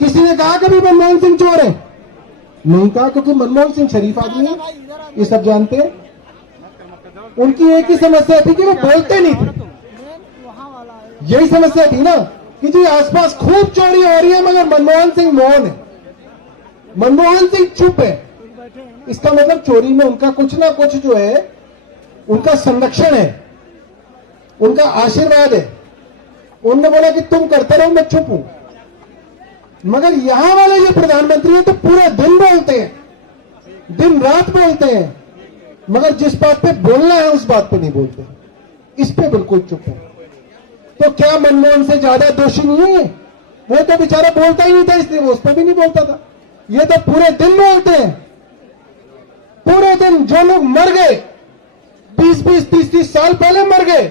किसी ने कहा कभी मनमोहन सिंह चोर है? नहीं कहा, क्योंकि मनमोहन सिंह शरीफ आदमी है, ये सब जानते हैं। उनकी एक ही समस्या थी कि वो बोलते नहीं थे। यही समस्या थी ना कि जी आसपास खूब चोरी हो रही है मगर मनमोहन सिंह मौन है, मनमोहन सिंह चुप है। इसका मतलब चोरी में उनका कुछ ना कुछ जो है, उनका संरक्षण है, उनका आशीर्वाद है। उन्होंने बोला कि तुम करते रहो, मैं चुप हूं। मगर यहां वाले जो प्रधानमंत्री है तो पूरे दिन बोलते हैं, दिन रात बोलते हैं, मगर जिस बात पे बोलना है उस बात पे नहीं बोलते, इस पे बिल्कुल चुप है। तो क्या मनमोहन से ज्यादा दोषी नहीं है? वो तो बेचारा बोलता ही नहीं था, इसलिए वो उस पर भी नहीं बोलता था। ये तो पूरे दिन बोलते हैं, पूरे दिन। जो लोग मर गए 20-20, 30-30 साल पहले मर गए,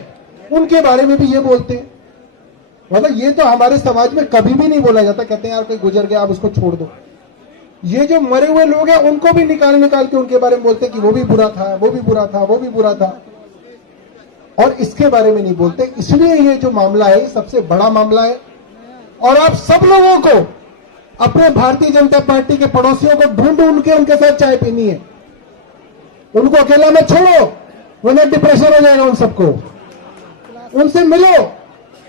उनके बारे में भी ये बोलते हैं। मतलब ये तो हमारे समाज में कभी भी नहीं बोला जाता। कहते हैं यार कोई गुजर गया, आप उसको छोड़ दो। ये जो मरे हुए लोग हैं उनको भी निकाल निकाल के उनके बारे में बोलते कि वो भी बुरा था, वो भी बुरा था, वो भी बुरा था, और इसके बारे में नहीं बोलते। इसलिए ये जो मामला है सबसे बड़ा मामला है। और आप सब लोगों को अपने भारतीय जनता पार्टी के पड़ोसियों को ढूंढ ढूंढ के उनके साथ चाय पीनी है। उनको अकेला मत छोड़ो, वरना डिप्रेशन हो जाएगा उन सबको। उनसे मिलो,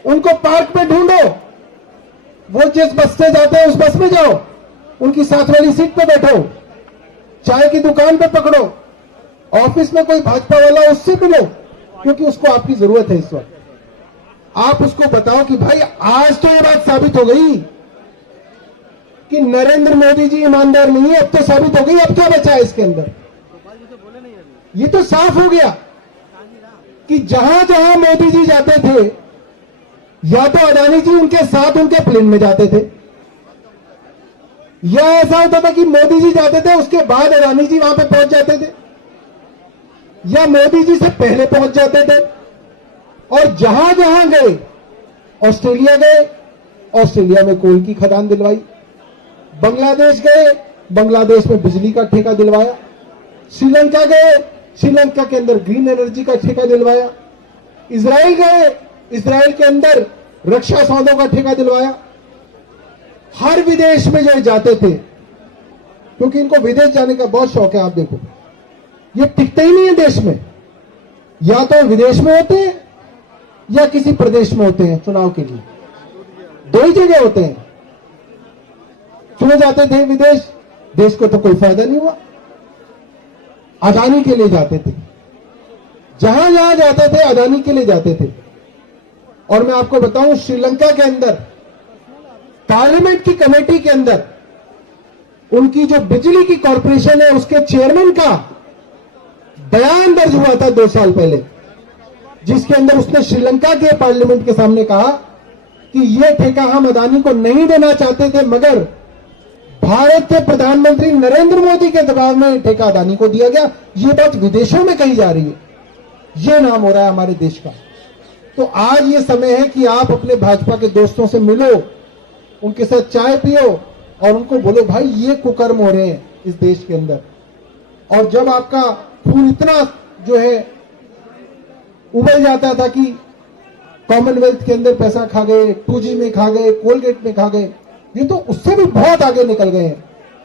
उनको पार्क में ढूंढो, वो जिस बस से जाते हैं उस बस में जाओ, उनकी साथ वाली सीट पे बैठो, चाय की दुकान पे पकड़ो, ऑफिस में कोई भाजपा वाला उससे मिलो, क्योंकि उसको आपकी जरूरत है इस वक्त। आप उसको बताओ कि भाई आज तो ये बात साबित हो गई कि नरेंद्र मोदी जी ईमानदार नहीं है। अब तो साबित हो गई, अब क्या बचा है इसके अंदर? ये तो साफ हो गया कि जहां जहां मोदी जी जाते थे, या तो अडानी जी उनके साथ उनके प्लेन में जाते थे, या ऐसा होता था कि मोदी जी जाते थे उसके बाद अडानी जी वहां पे पहुंच जाते थे, या मोदी जी से पहले पहुंच जाते थे। और जहां जहां गए, ऑस्ट्रेलिया गए, ऑस्ट्रेलिया में कोल की खदान दिलवाई, बांग्लादेश गए, बांग्लादेश में बिजली का ठेका दिलवाया, श्रीलंका गए, श्रीलंका के अंदर ग्रीन एनर्जी का ठेका दिलवाया, इजराइल गए, इजराइल के अंदर रक्षा सौदों का ठेका दिलवाया। हर विदेश में जो जाते थे, क्योंकि इनको विदेश जाने का बहुत शौक है। आप देखो ये टिकते ही नहीं है देश में, या तो विदेश में होते हैं या किसी प्रदेश में होते हैं चुनाव के लिए, दो ही जगह होते हैं। चुने जाते थे विदेश, देश को तो कोई फायदा नहीं हुआ, अडानी के लिए जाते थे, जहां जहां जाते थे अडानी के लिए जाते थे। और मैं आपको बताऊं, श्रीलंका के अंदर पार्लियामेंट की कमेटी के अंदर उनकी जो बिजली की कॉरपोरेशन है उसके चेयरमैन का बयान दर्ज हुआ था 2 साल पहले, जिसके अंदर उसने श्रीलंका के पार्लियामेंट के सामने कहा कि यह ठेका हम अडानी को नहीं देना चाहते थे, मगर भारत के प्रधानमंत्री नरेंद्र मोदी के दबाव में ठेका अडानी को दिया गया। यह बात विदेशों में कही जा रही है, यह नाम हो रहा है हमारे देश का। तो आज ये समय है कि आप अपने भाजपा के दोस्तों से मिलो, उनके साथ चाय पियो और उनको बोलो भाई ये कुकर्म हो रहे हैं इस देश के अंदर। और जब आपका खून इतना जो है उबल जाता था कि कॉमनवेल्थ के अंदर पैसा खा गए, 2G में खा गए, कोलगेट में खा गए, ये तो उससे भी बहुत आगे निकल गए हैं।